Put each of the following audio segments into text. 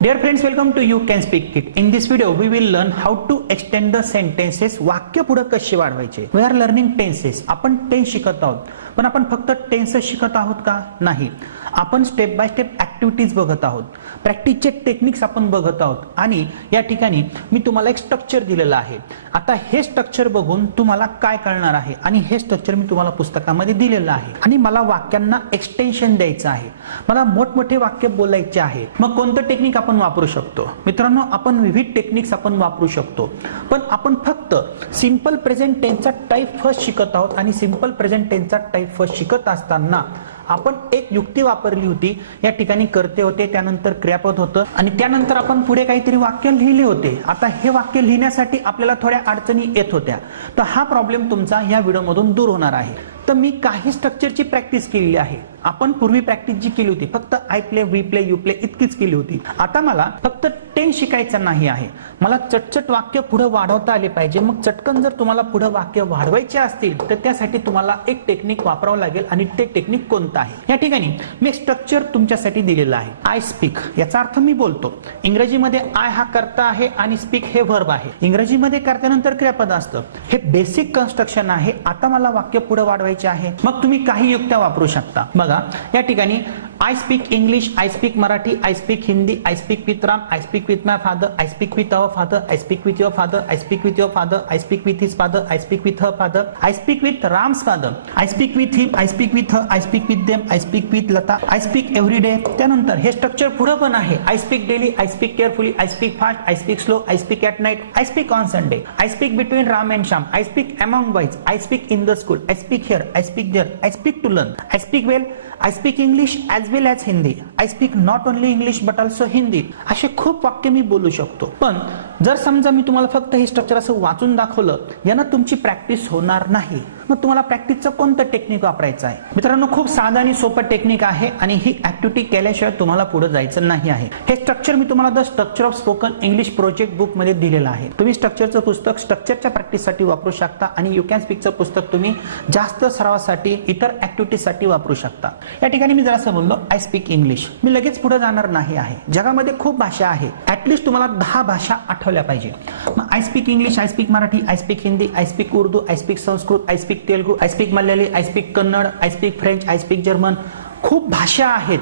Dear friends, welcome to You Can Speak It. In this video, we will learn how to extend the sentences. वाक्य पुढे कसे वाढवायचे. We are learning tenses. आपण tense शिकत आहोत, पण आपण फक्त टेन्स शिकत आहोत का? नाही. आपण स्टेप बाय स्टेप ऍक्टिव्हिटीज बघत आहोत, प्रॅक्टिसचे टेक्निक्स आपण बघत आहोत आणि या ठिकाणी मी तुम्हाला एक स्ट्रक्चर दिलेलं आहे. आता हे स्ट्रक्चर बघून तुम्हाला काय कळणार आहे आणि हे स्ट्रक्चर मी तुम्हाला पुस्तकामध्ये दिलेलं आहे आणि मला वाक्यांना एक्सटेन्शन द्यायचं आहे. मला मोठमोठे वाक्य बोलायचे आहे. मग कोणतं टेक्निक आपण वापरू शकतो? मित्रांनो, आपण विविध टेक्निक्स आपण वापरू शकतो, पण आपण फक्त सिंपल प्रेझेंट टेन्सचा टाइप फर्स्ट शिकत आहोत आणि सिंपल प्रेझेंट टेन्सचा टाइप फर्स्ट शिकत असताना आपण एक युक्ती वापरली होती. या ठिकाणी करते होते, त्यानंतर क्रियापद होतं आणि त्यानंतर आपण पुढे काहीतरी वाक्य लिहिले होते. आता हे वाक्य लिहिण्यासाठी आपल्याला थोड्या अडचणी येत होत्या, तर हा प्रॉब्लेम तुमचा या व्हिडिओमधून दूर होणार आहे. तर मी काही स्ट्रक्चरची प्रॅक्टिस केलेली आहे. आपण पूर्वी प्रॅक्टिस जी केली होती फक्त I play, we play, you play इतकीच केली होती. आता मला फक्त टेन्स शिकायचं नाही आहे. मला चटचट वाक्य पुढे वाढवता आले पाहिजे. मग चटकन जर तुम्हाला पुढे वाक्य वाढवायचे असतील तर त्यासाठी तुम्हाला एक टेक्निक वापरावं लागेल आणि ते टेक्निक कोणतं आहे? या ठिकाणी मी स्ट्रक्चर तुमच्यासाठी दिलेलं आहे. आय स्पीक याचा अर्थ मी बोलतो. इंग्रजीमध्ये आय हा कर्ता आहे आणि स्पीक हे व्हर्ब आहे. इंग्रजीमध्ये कर्त्यानंतर क्रियापद असतं. हे बेसिक कन्स्ट्रक्शन आहे. आता मला वाक्य पुढे वाढवायचे आहे, मग तुम्ही काही युक्त्या वापरू शकता. बघा, या ठिकाणी I speak English, I speak Marathi, I speak Hindi, I speak with Ram, I speak with my father, I speak with our father, I speak with your father, I speak with your father, I speak with his father, I speak with her father, I speak with Ram's father, I speak with him, I speak with her, I speak with them, I speak with Lata, I speak every day. त्यानंतर हे structure पुढे पण आहे. I speak daily, I speak carefully, I speak fast, I speak slow, I speak at night, I speak on Sunday, I speak between Ram and Shyam, I speak among boys, I speak in the school, I speak here, I speak there, I speak to learn, I speak well, I speak English as well as Hindi, I speak not only English but also Hindi. असे खूप वाक्य मी बोलू शकतो. पण जर समजा मी तुम्हाला फक्त हे स्ट्रक्चर असं वाचून दाखवलं, यानं तुमची प्रॅक्टिस होणार नाही. मग तुम्हाला प्रॅक्टिसचं कोणतं टेक्निक वापरायचं आहे? मित्रांनो, खूप साधं आणि सोपं टेक्निक आहे आणि ही ऍक्टिव्हिटी केल्याशिवाय तुम्हाला पुढे जायचं नाही आहे. हे स्ट्रक्चर मी तुम्हाला the structure of spoken English project book मध्ये दिलेलं आहे. तुम्ही स्ट्रक्चरचं पुस्तक स्ट्रक्चरच्या प्रॅक्टिससाठी वापरू शकता आणि यू कॅन स्पीकचं पुस्तक तुम्ही जास्त सरावासाठी, इतर ऍक्टिव्हिटीसाठी वापरू शकता. या ठिकाणी मी जरासं बोललो आय स्पीक इंग्लिश. मी लगेच पुढे जाणार नाही आहे. जगामध्ये खूप भाषा आहे. ऍटलिस्ट तुम्हाला 10 भाषा आठवल्या पाहिजे. मग I speak English, I speak Marathi, I speak Hindi, I speak Urdu, I speak Sanskrit, I speak Telugu, I speak Malayali, I speak Kannada, I speak French, I speak German. खूप भाषा आहेत.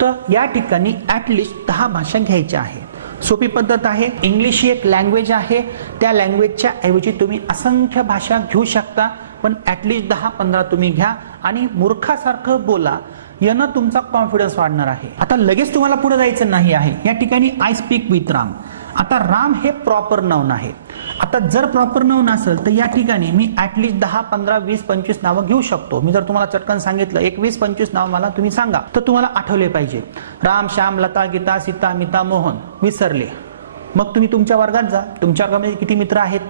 तर या ठिकाणी ऍटलिस्ट 10 भाषा घ्यायच्या आहेत. सोपी पद्धत आहे. इंग्लिश ही एक लँग्वेज आहे. त्या लँग्वेजच्या ऐवजी तुम्ही असंख्य भाषा घेऊ शकता, पण ऍटलिस्ट 10-15 तुम्ही घ्या आणि मूर्खासारखं बोला. यानं तुमचा कॉन्फिडन्स वाढणार आहे. आता लगेच तुम्हाला पुढे जायचं नाही आहे. या ठिकाणी आय स्पीक विथ राम. आता राम हे प्रॉपर नाउन आहे. आता जर प्रॉपर नाउन असेल तर या ठिकाणी मी ऍटलिस्ट 10, 15, 20, 25 नावं घेऊ शकतो. मी जर तुम्हाला चटकन सांगितलं 21, 25 नाव मला तुम्ही सांगा, तर तुम्हाला आठवले पाहिजे. राम, श्याम, लता, गीता, सीता, मिता, मोहन. विसरले, मग तुम्ही तुमच्या वर्गात जा. तुमच्या वर्गामध्ये किती मित्र आहेत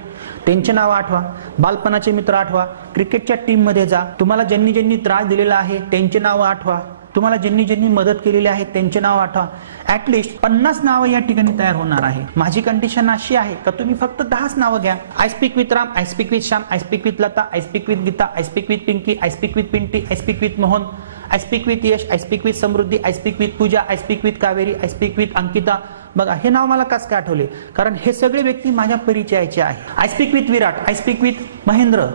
त्यांचे नाव आठवा. बालपणाचे मित्र आठवा. क्रिकेटच्या टीम मध्ये जा. तुम्हाला ज्यांनी ज्यांनी त्रास दिलेला आहे त्यांचे नाव आठवा. तुम्हाला ज्यांनी ज्यांनी मदत केलेली आहे त्यांचे नाव आठवा. ऍटलिस्ट 50 नावं या ठिकाणी तयार होणार आहे. माझी कंडिशन अशी आहे का तुम्ही फक्त 10च नावं घ्या. I speak with Ram, I speak with Shyam, I speak with Lata, I speak with Geeta, I speak with Pinky, I speak with Pinty, I speak with Mohan, I speak with Yash, I speak with Samruddhi, I speak with Pooja, I speak with Kaveri, I speak with Ankita. बघा, हे नाव मला कसं काय आठवले? कारण हे सगळे व्यक्ती माझ्या परिचयाचे आहे. I speak with Virat, I speak with Mahendra,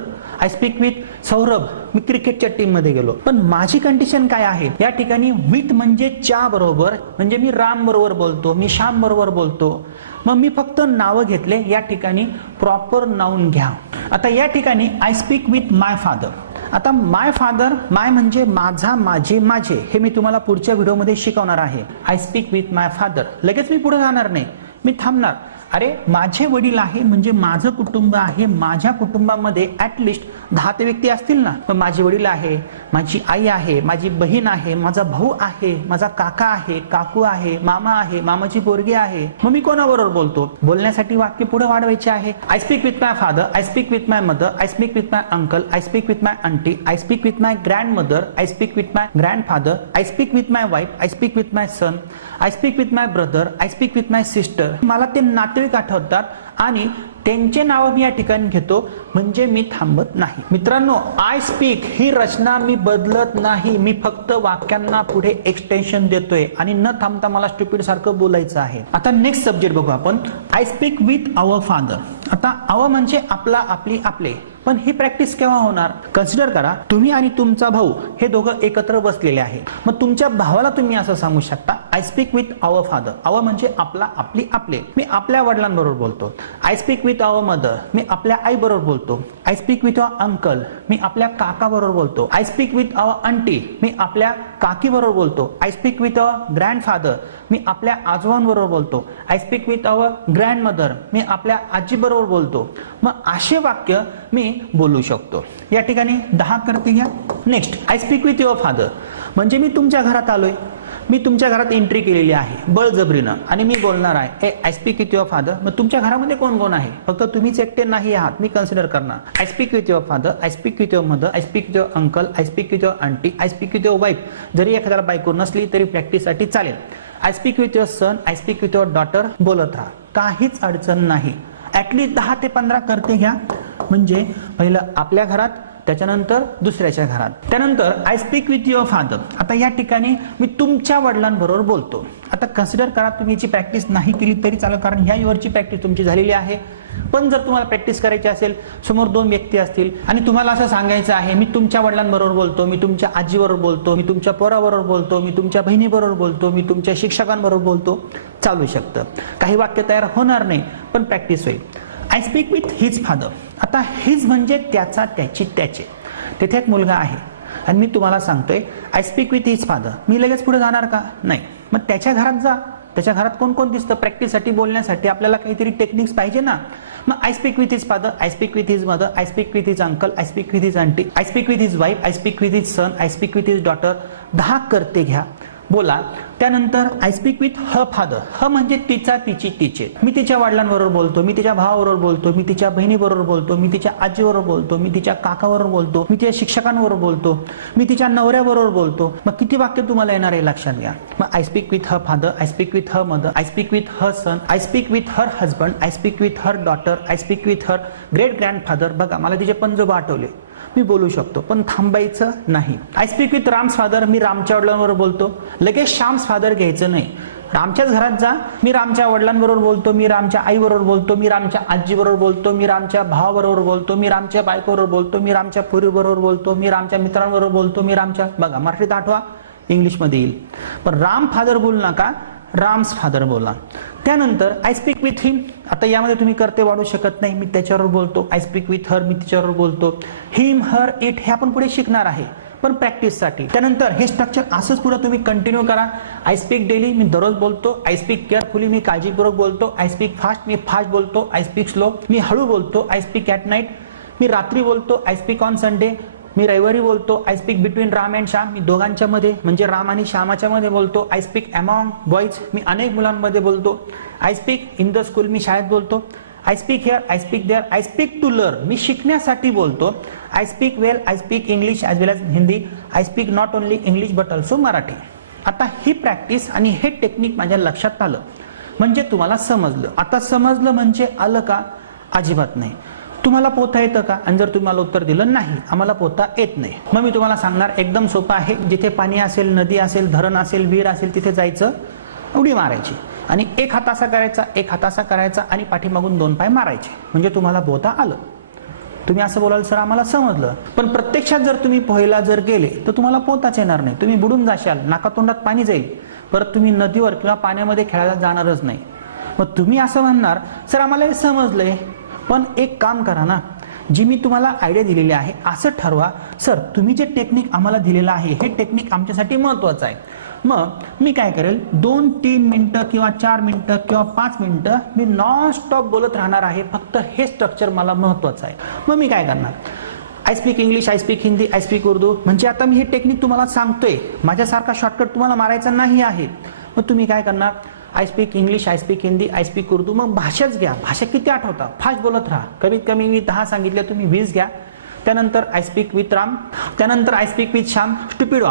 I speak with Saurabh. मी क्रिकेटच्या टीम मध्ये गेलो, पण माझी कंडिशन काय आहे? या ठिकाणी विथ म्हणजे च्या बरोबर, म्हणजे मी राम बरोबर बोलतो, मी श्याम बरोबर बोलतो. मग मी फक्त नावं घेतले. या ठिकाणी प्रॉपर नाउन घ्या. आता या ठिकाणी I speak with my father. आता माय फादर, माय म्हणजे माझा, माझे, माझे. हे मी तुम्हाला पुढच्या व्हिडिओमध्ये शिकवणार आहे. I speak with my father. लगेच मी पुढे जाणार नाही, मी थांबणार. अरे, माझे वडील आहे म्हणजे माझं कुटुंब आहे. माझ्या कुटुंबामध्ये ऍटलिस्ट 10 ते व्यक्ती असतील ना. मग माझे वडील आहे, माझी आई आहे, माझी बहीण आहे, माझा भाऊ आहे, माझा काका आहे, काकू आहे, मामा आहे, मामाची पोरगी आहे. मग मी कोणाबरोबर बोलतो? बोलण्यासाठी वाक्य पुढे वाढवायचे आहे. I speak with my father, I speak with my mother, I speak with my uncle, I speak with my aunty, I speak with my grand mother, I speak with my grandfather, I speak with my wife, I speak with my son, I speak with my brother, I speak with my sister. मला ते नाते नातेवाईक आठवतात आणि त्यांचे नाव मी या ठिकाणी घेतो, म्हणजे मी थांबत नाही. मित्रांनो, आय स्पीक ही रचना मी बदलत नाही, मी फक्त वाक्यांना पुढे एक्सटेन्शन देतोय आणि न थांबता मला स्टुपिड सारखं बोलायचं आहे. आता नेक्स्ट सब्जेक्ट बघू आपण. I speak with our father. आता आवर म्हणजे आपला, आपली, आपले. पण ही प्रॅक्टिस केव्हा होणार? कन्सिडर करा, तुम्ही आणि तुमचा भाऊ हे दोघं एकत्र बसलेले आहे. मग तुमच्या भावाला तुम्ही असं सांगू शकता, I speak with our father. Our म्हणजे आपला, आपली, आपले. मी आपल्या वडिलांबरोबर बोलतो. I speak with our mother. मी आपल्या आई बरोबर बोलतो. I speak with our uncle. मी आपल्या काका बरोबर बोलतो. I speak with our aunty. मी आपल्या काकी बरोबर बोलतो. I speak with our grandfather. मी आपल्या आजोबांबरोबर बोलतो. I speak with our grandmother. मी आपल्या आजी बरोबर बोलतो. मग असे वाक्य मी बोलू शकतो. या ठिकाणी 10 करते घ्या. Next, I speak with your father म्हणजे मी तुमच्या घरात आलोय, मी तुमच्या घरात एंट्री केलेली आहे बळजबरीनं आणि मी बोलणार आहे I speak with your father. मग तुमच्या घरामध्ये कोण कोण आहे? फक्त तुम्हीच एकटे नाही आहात, मी कन्सिडर करणार. I speak with your father, I speak with your mother, I speak with your uncle, I speak with your aunty, I speak with your wife. जरी एखाद्याला बायको नसली तरी प्रॅक्टिससाठी चालेल. I speak with your son, I speak with your daughter. बोलत राहा, काहीच अडचण नाही. ऍटलीस्ट 10 ते 15 करते घ्या. म्हणजे पहिलं आपल्या घरात, त्याच्यानंतर दुसऱ्याच्या घरात, त्यानंतर I speak with your father. आता या ठिकाणी मी तुमच्या वडिलांबरोबर बोलतो. आता कन्सिडर करा, तुम्ही याची प्रॅक्टिस नाही केली तरी चालेल, कारण ह्या युअरची प्रॅक्टिस तुमची झालेली आहे. पण जर तुम्हाला प्रॅक्टिस करायची असेल, समोर 2 व्यक्ती असतील आणि तुम्हाला असं सांगायचं आहे, मी तुमच्या वडिलांबरोबर बोलतो, मी तुमच्या आजीबरोबर बोलतो, मी तुमच्या पोराबरोबर बोलतो, मी तुमच्या बहिणीबरोबर बोलतो, मी तुमच्या शिक्षकांबरोबर बोलतो, चालू शकतं. काही वाक्य तयार होणार नाही, पण प्रॅक्टिस होईल. I speak with his father. आता हिज म्हणजे त्याचा, त्याची, त्याचे. तेथे एक मुलगा आहे आणि मी तुम्हाला सांगतोय I speak with his father. मी लगेच पुढे जाणार का? नाही. मग त्याच्या घरात जा. त्याच्या घरात कोण कोण दिसतं? प्रॅक्टिससाठी, बोलण्यासाठी आपल्याला काहीतरी टेक्निक्स पाहिजे ना. मग I speak with his father, I speak with his mother, I speak with his uncle, I speak with his aunty, I speak with his wife, I speak with his son, I speak with his daughter. 10 करते घ्या, बोला. त्यानंतर I speak with her father. ह म्हणजे तिचा, तिची, तिचे. मी तिच्या वडिलांबरोबर बोलतो, मी तिच्या भावाबरोबर बोलतो, मी तिच्या बहिणीबरोबर बोलतो, मी तिच्या आजीबरोबर बोलतो, मी तिच्या काकाबरोबर बोलतो, मी तिच्या शिक्षकांबरोबर बोलतो, मी तिच्या नवऱ्याबरोबर बोलतो. मग किती वाक्य तुम्हाला येणार आहे लक्षात घ्या. मग I speak with her father, I speak with her mother, I speak with her son, I speak with her husband, I speak with her daughter, I speak with her great grandfather. बघा, मला तिचे पंजोबा आठवले, मी बोलू शकतो, पण थांबायचं नाही. I speak with Ram's father. मी रामच्या वडिलांबरोबर बोलतो. लगेच श्याम्स फादर घ्यायचं नाही. रामच्याच घरात जा. मी रामच्या वडिलांबरोबर बोलतो, मी रामच्या आईबरोबर बोलतो, मी रामच्या आजीबरोबर बोलतो, मी रामच्या भावाबरोबर बोलतो, मी रामच्या बायकोबरोबर बोलतो, मी रामच्या पोरीबरोबर बोलतो, मी रामच्या मित्रांबरोबर बोलतो, मी रामच्या. बघा, मराठीत आठवा, इंग्लिशमध्ये येईल. पण राम फादर बोलू नका, राम्स फादर बोला. त्यानंतर आय स्पीक विथ हिम. आता यामध्ये तुम्ही करते वाढू शकत नाही, मी त्याच्याबरोबर बोलतो. आय स्पीक विथ हर, मी तिच्याबरोबर बोलतो. हिम, हर, इट हे आपण पुढे शिकणार आहे, पण प्रॅक्टिससाठी. त्यानंतर हे स्ट्रक्चर असंच पुढे तुम्ही कंटिन्यू करा. आय स्पीक डेली, मी दररोज बोलतो. आय स्पीक केअरफुली, मी काळजीपूर्वक बोलतो. आय स्पीक फास्ट, मी फास्ट बोलतो. आय स्पीक स्लो, मी हळू बोलतो. आय स्पीक ॲट नाईट, मी रात्री बोलतो. आय स्पीक ऑन संडे, मी रविवारी बोलतो. I speak between Ram and Shyam, मी दोघांच्या मध्ये म्हणजे राम आणि श्यामाच्या मध्ये बोलतो. आय स्पीक अमॉंग बॉईज, मी अनेक मुलांमध्ये बोलतो. I speak in the school, मी शाळेत बोलतो. I speak here, I speak there. I speak to learn, मी शिकण्यासाठी बोलतो. I speak well, I speak English as well as Hindi. I speak not only English but also Marathi. आता ही practice आणि हे technique माझ्या लक्षात आलं म्हणजे तुम्हाला समजलं. आता समजलं म्हणजे आलं का? अजिबात नाही. तुम्हाला पोहता येतं का? आणि जर तुम्हाला उत्तर दिलं नाही, आम्हाला पोहता येत नाही, मग मी तुम्हाला सांगणार एकदम सोपं आहे. जिथे पाणी असेल, नदी असेल, धरण असेल, विहीर असेल, तिथे जायचं, उडी मारायची आणि एक हात असा करायचा, एक हात असा करायचा आणि पाठीमागून 2 पाय मारायचे, म्हणजे तुम्हाला पोहता आलं. तुम्ही असं बोलाल सर आम्हाला समजलं, पण प्रत्यक्षात जर तुम्ही पोहायला जर गेले तर तुम्हाला पोहताच येणार नाही. तुम्ही बुडून जाशाल, नाकातोंडात पाणी जाईल, परत तुम्ही नदीवर किंवा पाण्यामध्ये खेळायला जाणारच नाही. मग तुम्ही असं म्हणणार सर आम्हाला हे समजलंय, पण एक काम करा ना, जी मी तुम्हाला आयडिया दिलेली आहे असं ठरवा, सर तुम्ही जे टेक्निक आम्हाला दिलेलं आहे हे टेक्निक आमच्यासाठी महत्वाचं आहे. मग मी काय करेल, 2-3 मिनिटं किंवा 4 मिनिटं किंवा 5 मिनिटं मी नॉन स्टॉप बोलत राहणार आहे, फक्त हे स्ट्रक्चर मला महत्वाचं आहे. मग मी काय करणार, I speak English, I speak Hindi, I speak Urdu. म्हणजे आता मी हे टेक्निक तुम्हाला सांगतोय, माझ्यासारखा शॉर्टकट तुम्हाला मारायचा नाही आहे. मग तुम्ही काय करणार, I speak English, I speak Hindi, I speak Urdu. मग भाषाच घ्या, भाषा किती आठवता, फास्ट बोलत राहा. कमीत कमी मी 10 सांगितल्या, तुम्ही 20 घ्या. त्यानंतर आय स्पीक विथ राम, त्यानंतर I speak with Shyam. Stupid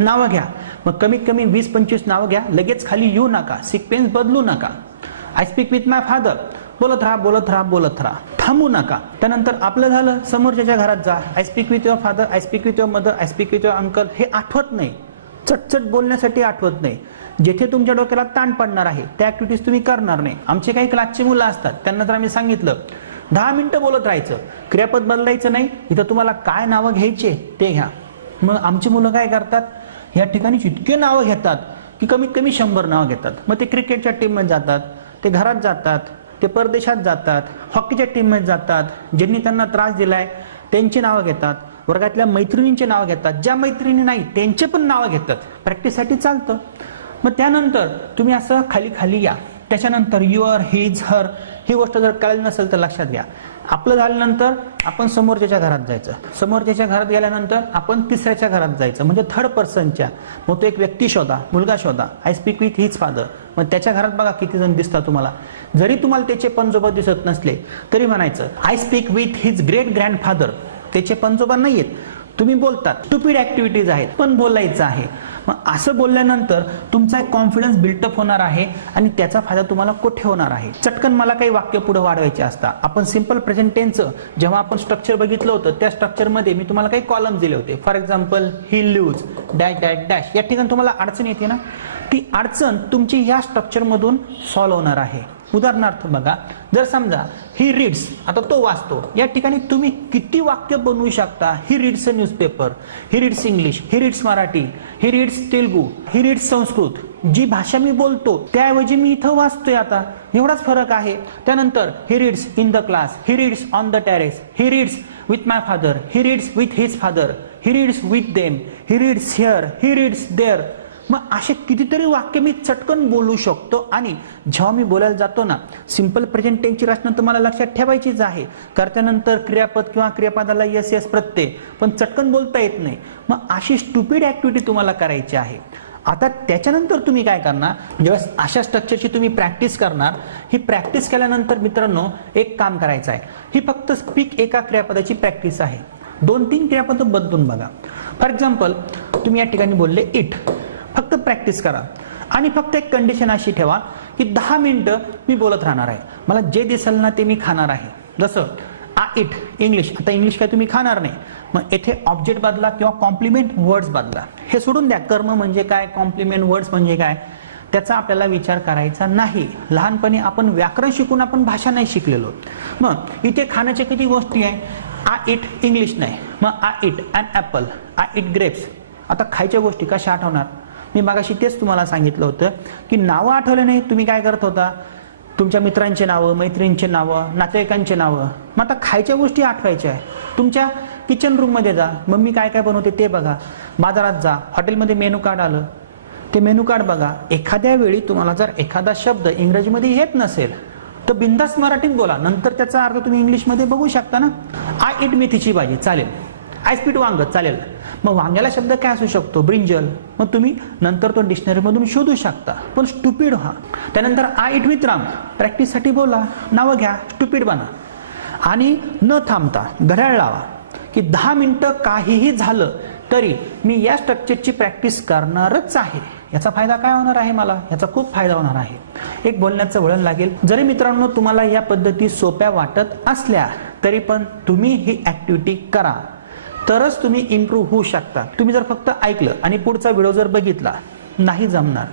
नावं घ्या, मग कमीत कमी 20-25 नावं घ्या. लगेच खाली येऊ नका, सिक्वेन्स बदलू नका. I speak with my father, बोलत राहा बोलत राहा बोलत राहा, थांबू नका. त्यानंतर आपलं झालं समोरच्या घरात जा, I speak with your father, I speak with your mother, I speak with your uncle. हे आठवत नाही, चटचट बोलण्यासाठी आठवत नाही. जेथे तुमच्या डोक्याला ताण पडणार आहे त्या ऍक्टिव्हिटीज तुम्ही करणार नाही. आमचे काही क्लासची मुलं असतात त्यांना तर आम्ही सांगितलं 10 मिनिटं बोलत राहायचं, क्रियापद बदलायचं नाही, इथं तुम्हाला काय नावं घ्यायचे ते घ्या. मग आमची मुलं काय करतात, या ठिकाणी इतके नावं घेतात की कमीत कमी 100 नावं घेतात. मग ते क्रिकेटच्या टीममध्ये जातात, ते घरात जातात, ते परदेशात जातात, हॉकीच्या टीममध्ये जातात, ज्यांनी त्यांना त्रास दिलाय त्यांची नावं घेतात, वर्गातल्या मैत्रिणींची नावं घेतात, ज्या मैत्रिणी नाही त्यांचे पण नावं घेतात. प्रॅक्टिससाठी चालतं. मग त्यानंतर तुम्ही असं खाली खाली या. त्याच्यानंतर युअर, हिज, हर ही गोष्ट जर कळली नसेल तर लक्षात घ्या. आपलं झाल्यानंतर आपण समोरच्या घरात जायचं, समोरच्या घरात गेल्यानंतर आपण तिसऱ्याच्या घरात जायचं, म्हणजे थर्ड पर्सनच्या. मग तो एक व्यक्ती शोधा, मुलगा शोधा, I speak with his father. मग त्याच्या घरात बघा किती जण दिसतात तुम्हाला. जरी तुम्हाला त्याचे पणजोबा दिसत नसले तरी म्हणायचं I speak with his great grandfather. त्याचे पणजोबा नाहीयेत, तुम्ही बोलतात, स्टुपिड ऍक्टिव्हिटीज आहेत पण बोलायचं आहे. मग असं बोलल्यानंतर तुमचा एक कॉन्फिडन्स बिल्टअप होणार आहे आणि त्याचा फायदा तुम्हाला कुठे होणार आहे. चटकन मला काही वाक्य पुढे वाढवायचे असतात. आपण सिंपल प्रेझेंट टेन्सचं जेव्हा आपण स्ट्रक्चर बघितलं होतं त्या स्ट्रक्चरमध्ये मी तुम्हाला काही कॉलम्स दिले होते. For example he lives dash dash dash. या ठिकाणी तुम्हाला अडचण येते ना, ती अडचण तुमची या स्ट्रक्चरमधून सॉल्व्ह होणार आहे. उदाहरणार्थ बघा, जर समजा ही रीड्स, आता तो वाचतो, या ठिकाणी तुम्ही किती वाक्य बनवू शकता. He reads a newspaper, he reads English, he reads Marathi, he reads Telugu, he reads Sanskrit. जी भाषा मी बोलतो त्याऐवजी मी इथं वाचतोय, आता एवढाच फरक आहे. त्यानंतर he reads in the class, he reads on the terrace, he reads with my father, he reads with his father, he reads with them, he reads here, he reads there. मग असे कितीतरी वाक्य मी चटकन बोलू शकतो. आणि जेव्हा मी बोलायला जातो ना, सिंपल प्रेझेंट टेन्सची रचना तुम्हाला लक्षात ठेवायचीच आहे. कर्त्यानंतर क्रियापद किंवा क्रियापदाला यस यस प्रत्यय, पण चटकन बोलता येत नाही. मग अशी स्टुपिड ऍक्टिव्हिटी तुम्हाला करायची आहे. आता त्याच्यानंतर तुम्ही काय करणार, जेव्हा अशा स्ट्रक्चरची तुम्ही प्रॅक्टिस करणार, ही प्रॅक्टिस केल्यानंतर मित्रांनो एक काम करायचं आहे. ही फक्त स्पीक एका क्रियापदाची प्रॅक्टिस आहे. 2-3 क्रियापद बदलून बघा. फॉर एक्झाम्पल तुम्ही या ठिकाणी बोलले इट, फक्त प्रॅक्टिस करा. आणि फक्त एक कंडिशन अशी ठेवा की 10 मिनिटं मी बोलत राहणार आहे, मला जे दिसेल ना ते मी खाणार आहे. जसं आ इट इंग्लिश, आता इंग्लिश काय तुम्ही खाणार नाही, मग येथे ऑब्जेक्ट बदला किंवा कॉम्प्लिमेंट वर्ड्स बदला. हे सोडून द्या, कर्म म्हणजे काय, कॉम्प्लिमेंट वर्ड्स म्हणजे काय, त्याचा आपल्याला विचार करायचा नाही. लहानपणी आपण व्याकरण शिकून आपण भाषा नाही शिकलेलो. मग इथे खाण्याच्या किती गोष्टी आहे. आ इट इंग्लिश नाही, मग I eat an apple, I eat grapes. आता खायच्या गोष्टी कशा आठवणार. मी मागाशी तेच तुम्हाला सांगितलं होतं की नावं आठवले नाही, तुम्ही काय करत होता, तुमच्या मित्रांचे नावं, मैत्रिणींचे नावं, नातेवाईकांचे नावं. मग आता खायच्या गोष्टी आठवायच्या आहे. तुमच्या किचन रूम मध्ये जा, मम्मी काय काय बनवते ते बघा. बाजारात जा, हॉटेलमध्ये मेनू कार्ड आलं, ते मेनू कार्ड बघा. एखाद्या वेळी तुम्हाला जर एखादा शब्द इंग्रजीमध्ये येत नसेल तर बिंदास मराठीत बोला, नंतर त्याचा अर्थ तुम्ही इंग्लिशमध्ये बघू शकता ना. आय इट मेथीची भाजी चालेल, आय स्पीट वांग चालेल. मग वांग्याला शब्द काय असू शकतो, ब्रिंजल. मग तुम्ही नंतर तो डिक्शनरी मधून शोधू शकता, पण स्टुपिड व्हा. त्यानंतर I it with Ram, practice साठी बोला, नावं घ्या, स्टुपिड बना. आणि न थांबता घड्याळ लावा की 10 मिनिटं काहीही झालं तरी मी या स्ट्रक्चरची प्रॅक्टिस करणारच आहे. याचा फायदा काय होणार आहे, मला याचा खूप फायदा होणार आहे. एक बोलण्याचं वळण लागेल. जरी मित्रांनो तुम्हाला या पद्धती सोप्या वाटत असल्या तरी पण तुम्ही ही ऍक्टिव्हिटी करा, तरच तुम्ही इम्प्रूव्ह होऊ शकता. तुम्ही जर फक्त ऐकलं आणि पुढचा व्हिडिओ जर बघितला, नाही जमणार.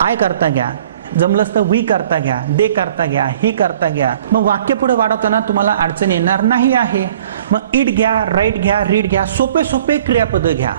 आय करता घ्या, जमलंच तर वी करता घ्या, दे करता घ्या, ही करता घ्या. मग वाक्य पुढे वाढवताना तुम्हाला अडचण येणार नाही आहे. मग इट घ्या, राईट घ्या, रीड घ्या, सोपे सोपे क्रियापद घ्या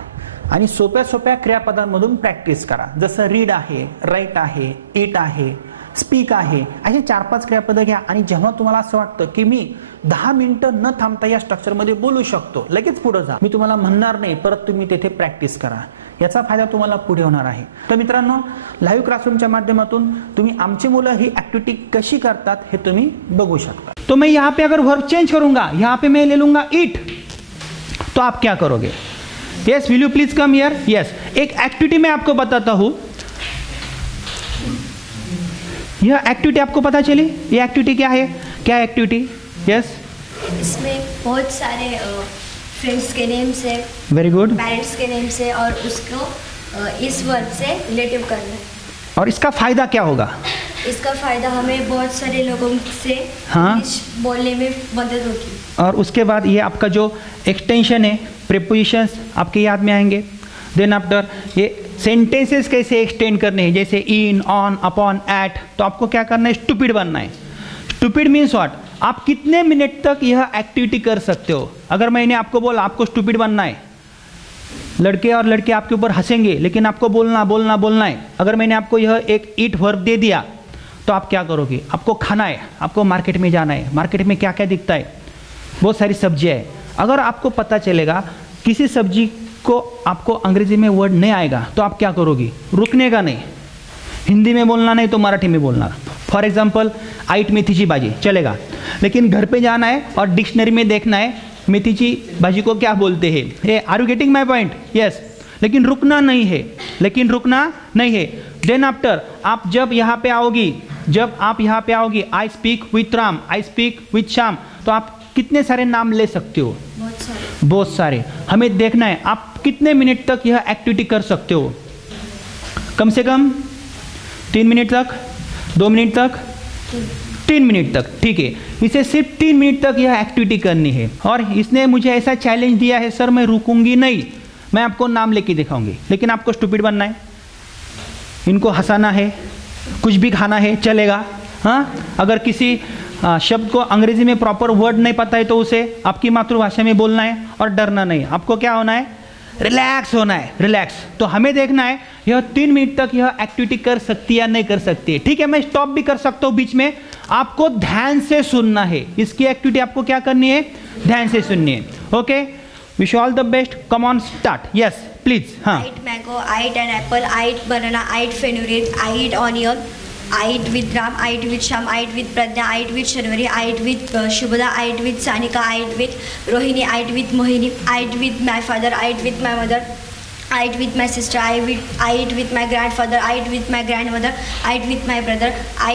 आणि सोप्या सोप्या क्रियापदांमधून प्रॅक्टिस करा. जसं रीड आहे, राईट आहे, इट आहे, स्पीक आहे, असे 4-5 क्रियापद घ्या. आणि जेव्हा तुम्हाला असं वाटतं की मी 10 मिनिटं न थांबता या स्ट्रक्चरमध्ये बोलू शकतो, लगेच पुढे जा. मी तुम्हाला म्हणणार नाही, परत तुम्ही तेथे प्रॅक्टिस करा. याचा फायदा तुम्हाला पुढे होणार आहे. तर मित्रांनो, लाईव्ह क्लासरूमच्या माध्यमातून तुम्ही आमची मुलं ही ऍक्टिव्हिटी कशी करतात हे तुम्ही बघू शकता. तो मैं यहाँ पे अगर वर्ब चेंज करूंगा, यहाँ पे मैं ले लूंगा इट, तो आप क्या करोगे. Yes, will you please come here. Yes, एक एक्टिविटी मैं आपको बताता हूँ. यह एक्टिविटी आपको पता चली, ये एक्टिविटी क्या है, क्या एक्टिविटी. यस, इसमें बहुत सारे फ्रेंड्स के नेम से, वेरी गुड, पेरेंट्स के नेम से और उसको इस वर्ड से रिलेटिव करना है. और इसका फायदा क्या होगा. इसका फ़ायदा हमें बहुत सारे लोगों से हाँ। इंग्लिश बोलने में मदद होगी। और उसके बाद ये आपका जो एक्सटेंशन है, प्रीपोजिशंस आपके याद में आएंगे। देन आफ्टर ये सेंटेंसेस कैसे एक्सटेंड करने हैं, जैसे इन, ऑन, अपॉन, एट, तो आपको क्या करना है, स्टूपिड बनना है। स्टूपिड मीन्स व्हाट, आप कितने मिनट तक यह एक्टिविटी कर सकते हो। अगर मैंने आपको बोला आपको स्टूपिड बनना है, लड़के और लड़के आपके ऊपर हंसेंगे, लेकिन आपको बोलना बोलना बोलना है। अगर मैंने आपको यह एक ईट वर्ब दे दिया तो आप क्या करोगे, आपको खाना है, आपको मार्केट में जाना है, मार्केट में क्या क्या दिखता है, बहुत सारी सब्जियाँ है। अगर आपको पता चलेगा किसी सब्जी को आपको अंग्रेजी में वर्ड नहीं आएगा तो आप क्या करोगे, रुकने का नहीं, हिंदी में बोलना नहीं तो मराठी में बोलना। फॉर एग्जाम्पल आईट मेथीची भाजी चलेगा, लेकिन घर पे जाना है और डिक्शनरी में देखना है मेथीची भाजी को क्या बोलते हैं। ये are you getting my point? Yes. लेकिन रुकना नहीं है, लेकिन रुकना नहीं है। देन आफ्टर आप जब यहाँ पे आओगी, जब आप यहाँ पे आओगी, I speak with Ram, I speak with Shyam, तो आप कितने सारे नाम ले सकते हो, बहुत सारे। बहुत सारे। हमें देखना है आप कितने मिनट तक यह एक्टिविटी कर सकते हो। कम से कम 3 मिनट तक, 2 मिनट तक, 3 मिनट तक, ठीक है। इसे सिर्फ 3 मिनट तक यह एक्टिविटी करनी है। और इसने मुझे ऐसा चैलेंज दिया है, सर मैं रुकूंगी नहीं, मैं आपको नाम लेके दिखाऊंगी, लेकिन आपको स्टूपिड बनना है, इनको हंसाना है, कुछ भी खाना है, चलेगा। हाँ, अगर किसी शब्द को अंग्रेजी में प्रॉपर वर्ड नहीं पता है तो उसे आपकी मातृभाषा में बोलना है, और डरना नहीं। आपको क्या होना है, रिलैक्स होना है, रिलैक्स। तो हमें देखना है यह 3 मिनट तक यह एक्टिविटी कर सकती है या नहीं कर सकती है। ठीक है, मैं स्टॉप भी कर सकता हूँ बीच में, आपको ध्यान से सुनना है। इसकी एक्टिविटी आपको क्या करनी है, ध्यान से सुननी है। Okay, wish all the best, come on start. Yes please. हाँ, I eat mango, I eat an apple, I eat banana, I eat fenugreek, I eat onion, I eat with Ram, I eat with Sham, I eat with Pradnya, I eat with Sharvari, I eat with Shubhada, I eat with Sanika, I eat with Rohini, I eat with Mohini, I eat with my father, I eat with my mother, I eat with my sister, I eat with my grandfather, I eat with my grandmother, I eat with my brother, I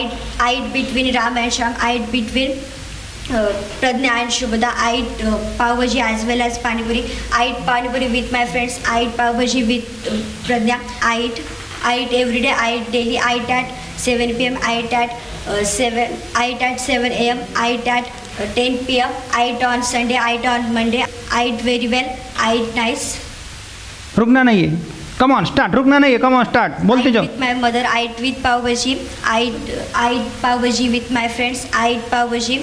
eat between Ram and Sham, I eat between Pradnya and Shubhada, I eat pav bhaji as well as pani puri. I eat pani puri with my friends. I eat pav bhaji with Pradnya. I eat every day. I eat daily. I eat at 7 p.m. I eat at 7 a.m. I eat at 10 p.m. I eat on Sunday. I eat on Monday. I eat very well. I eat nice. रुकना नहीं है, कम on start, रुकना नहीं है, कम on start, बोलते जाओ। I eat with my mother. I eat with pav bhaji. I eat pav bhaji with my friends. I eat pav bhaji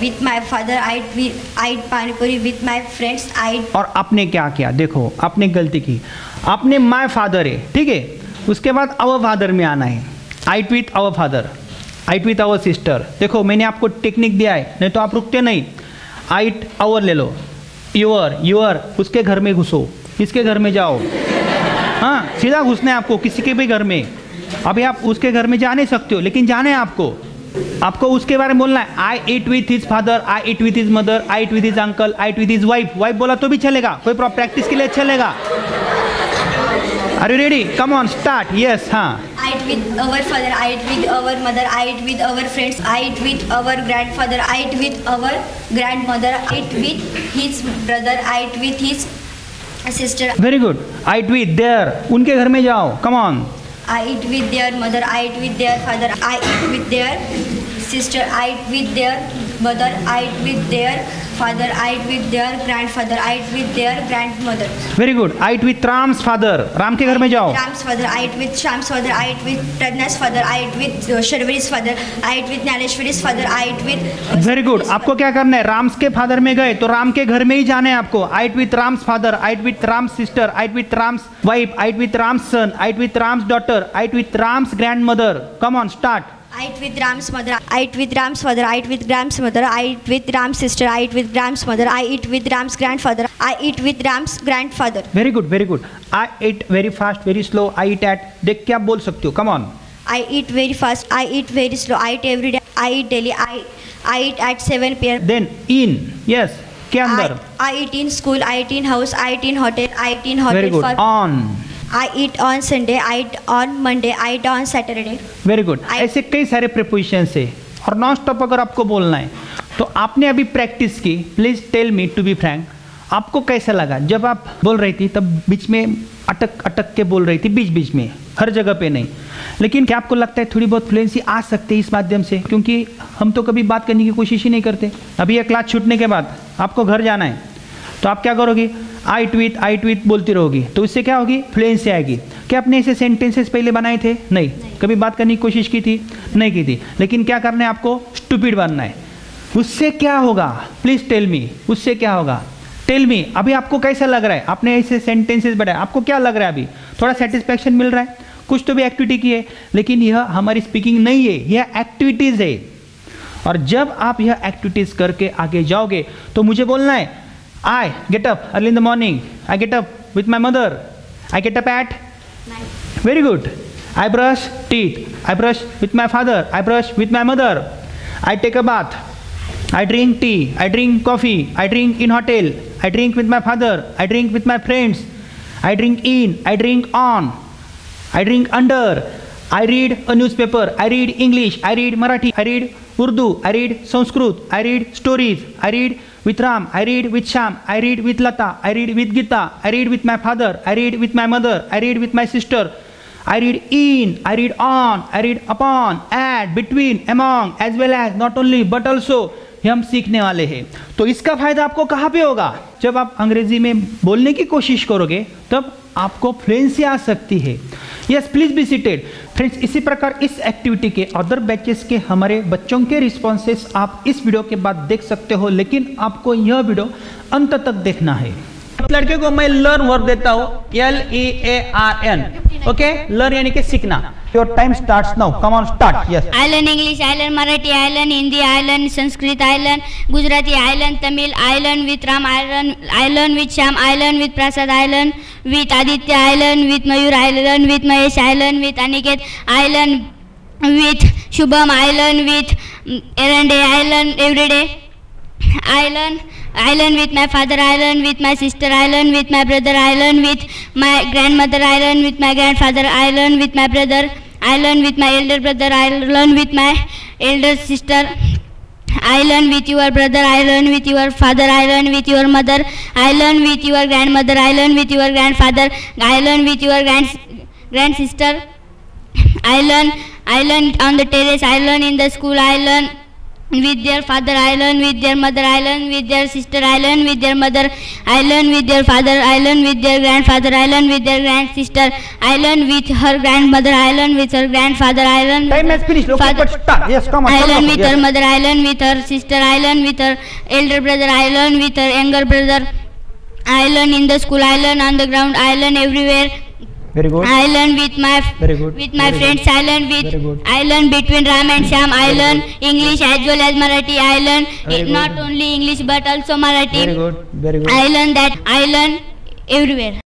with my father. I eat pani puri with my friends. I eat. और आपने क्या KIA, देखो आपने गलती की, आपने माय father है, ठीक है, उसके बाद अवर फादर में आना है। I eat with our father, I eat with our sister. देखो मैंने आपको टेक्निक दिया है, नहीं तो आप रुकते नहीं। आई ईट अवर ले लो, यूअर, उसके घर में घुसो, इसके घर में जाओ। हाँ, सीधा घुसना है आपको किसी के भी घर में। अभी आप उसके घर में जा नहीं सकते हो, लेकिन जाना है आपको उसके बारे में बोलना है। I eat with his father, I eat with his mother, I eat with his uncle, I eat with his wife. Wife बोला तो भी चलेगा, कोई प्रैक्टिस के लिए चलेगा। Are you ready? Come on start. Yes. हाँ, I eat with our father, I eat with our mother, I eat with our friends, I eat with our grandfather, I eat with our grandmother, I eat with his brother, I eat with his sister. Very good. I eat with their, उनके घर में जाओ, कम on. I eat with their mother, I eat with their father, I eat with their sister, I eat with their mother, I eat with their father, I eat with their grandfather, I eat with their grandmother. Very good. I eat with Ram's father, Ram के घर में जाओ। Ram's father, I eat with Sham's father, I eat with Pradna's father, I eat with Sharvari's father, I eat with Naleshwari's father, I eat with. Very good. आपको क्या करना है, राम्स के father में गए तो राम के घर में ही जाना है आपको। I eat with Ram's father, I eat with Ram's sister, I eat with Ram's wife, I eat with Ram's son, I eat with Ram's daughter, I eat with Ram's grandmother. Come on start. I eat with Ram's mother, I eat with Ram's father, I eat with Ram's mother, I eat with Ram's sister, I eat with Ram's mother, I eat with Ram's grandfather, I eat with Ram's grandfather. Very good, very good. I eat very fast, very slow, I eat at, देख के आप बोल सकते हो। Come on. I eat very fast, I eat very slow, I eat every day, I eat daily, I eat at 7 p.m. Then in, yes, के अंदर। I eat in school, I eat in house, I eat in hotel, I eat in very hotel good. for. On. I eat on Sunday, I eat on Monday, I eat on Saturday. Very good. I- ऐसे कई सारे prepositions है, और non stop अगर आपको बोलना है तो आपने अभी प्रैक्टिस की। Please tell me, to be frank, आपको कैसा लगा जब आप बोल रही थी? तब बीच में अटक अटक के बोल रही थी, बीच बीच में हर जगह पे नहीं। लेकिन क्या आपको लगता है थोड़ी बहुत फ्लुएंसी आ सकती है इस माध्यम से? क्योंकि हम तो कभी बात करने की कोशिश ही नहीं करते। अभी ये क्लास छूटने के बाद आपको घर जाना है, तो आप क्या करोगे? आई ट्वीट बोलती रहोगी, तो इससे क्या होगी? फ्लुएंसी आएगी। क्या आपने ऐसे सेंटेंसेस पहले बनाए थे? नहीं। कभी बात करने की कोशिश की थी? नहीं की थी। लेकिन क्या करना है आपको? स्टूपिड बनना है। उससे क्या होगा? प्लीज टेल मी, उससे क्या होगा? Tell me. अभी आपको कैसा लग रहा है? आपने ऐसे सेंटेंसेस बनाए, आपको क्या लग रहा है? अभी थोड़ा सेटिस्फैक्शन मिल रहा है? कुछ तो भी एक्टिविटी की है, लेकिन यह हमारी स्पीकिंग नहीं है, यह एक्टिविटीज है। और जब आप यह एक्टिविटीज करके आगे जाओगे तो मुझे बोलना है, I get up early in the morning, I get up with my mother, I get up at, very good, I brush teeth, I brush with my father, I brush with my mother, I take a bath, I drink tea, I drink coffee, I drink in hotel, I drink with my father, I drink with my friends, I drink in, I drink on, I drink under, I read a newspaper, I read English, I read Marathi, I read Urdu, I read Sanskrit, I read stories, I read with Ram, I read with Sham, I read with Lata, I read with Gita, I read with my father, I read with my mother, I read with my sister, I read in, I read on, I read upon, at, between, among, as well as, not only but also, ये हम सीखने वाले हैं। तो इसका फायदा आपको कहाँ पे होगा? जब आप अंग्रेजी में बोलने की कोशिश करोगे तब आपको फ्लुएंसी आ सकती है। Yes, please be seated. Friends, इसी प्रकार इस एक्टिविटी के अदर बैचेस के हमारे बच्चों के रिस्पॉन्सेस आप इस वीडियो के बाद देख सकते हो, लेकिन आपको यह वीडियो अंत तक देखना है। लड़के को मैं लर्न वर्ब देता हूँ, LEARN, ओके? लर्न यानी कि सीखना। Your time starts now. Come on, start. Yes. I learn English, I learn Marathi, I learn Hindi, I learn Sanskrit, I learn Gujarati, I learn Tamil, I learn with Ram, I learn with Sham, I learn with Prasad, I learn with Aditya, I learn with Mayur, I learn with Mahesh, I learn with Aniket, I learn with Shubham, I learn with Erande, I learn every day. I learn with my father, I learn with my sister, I learn with my brother, I learn with my grandmother, I learn with my grandfather, I learn with my brother, I learn with my elder brother, I learn with my elder sister, I learn with your brother, I learn with your father, I learn with your mother, I learn with your grandmother, I learn with your grandfather, I learn with your grandsister, I learn on the terrace, I learn in the school, I learn with their father, I learn with their mother, I learn with their sister, I learn with their mother, I learn with their father, I learn with their grandfather, I learn with their grandsister, I learn with her grandmother, I learn with her grandfather, I learn Time has finished. Okay, but start. Yes, come on. I learn come on. with Yes. her mother, I learn with her sister, I learn with her elder brother, I learn with her younger brother, I learn in the school, I learn on the ground, I learn everywhere. Very good. I learn with my Very good. with my Very friends. good. I learn Very good. with I learn between Ram and Sham. I Very learn good. English as well as Marathi. I learn Very not good. only English but also Marathi. Very good. Very good. I learn that I learn everywhere.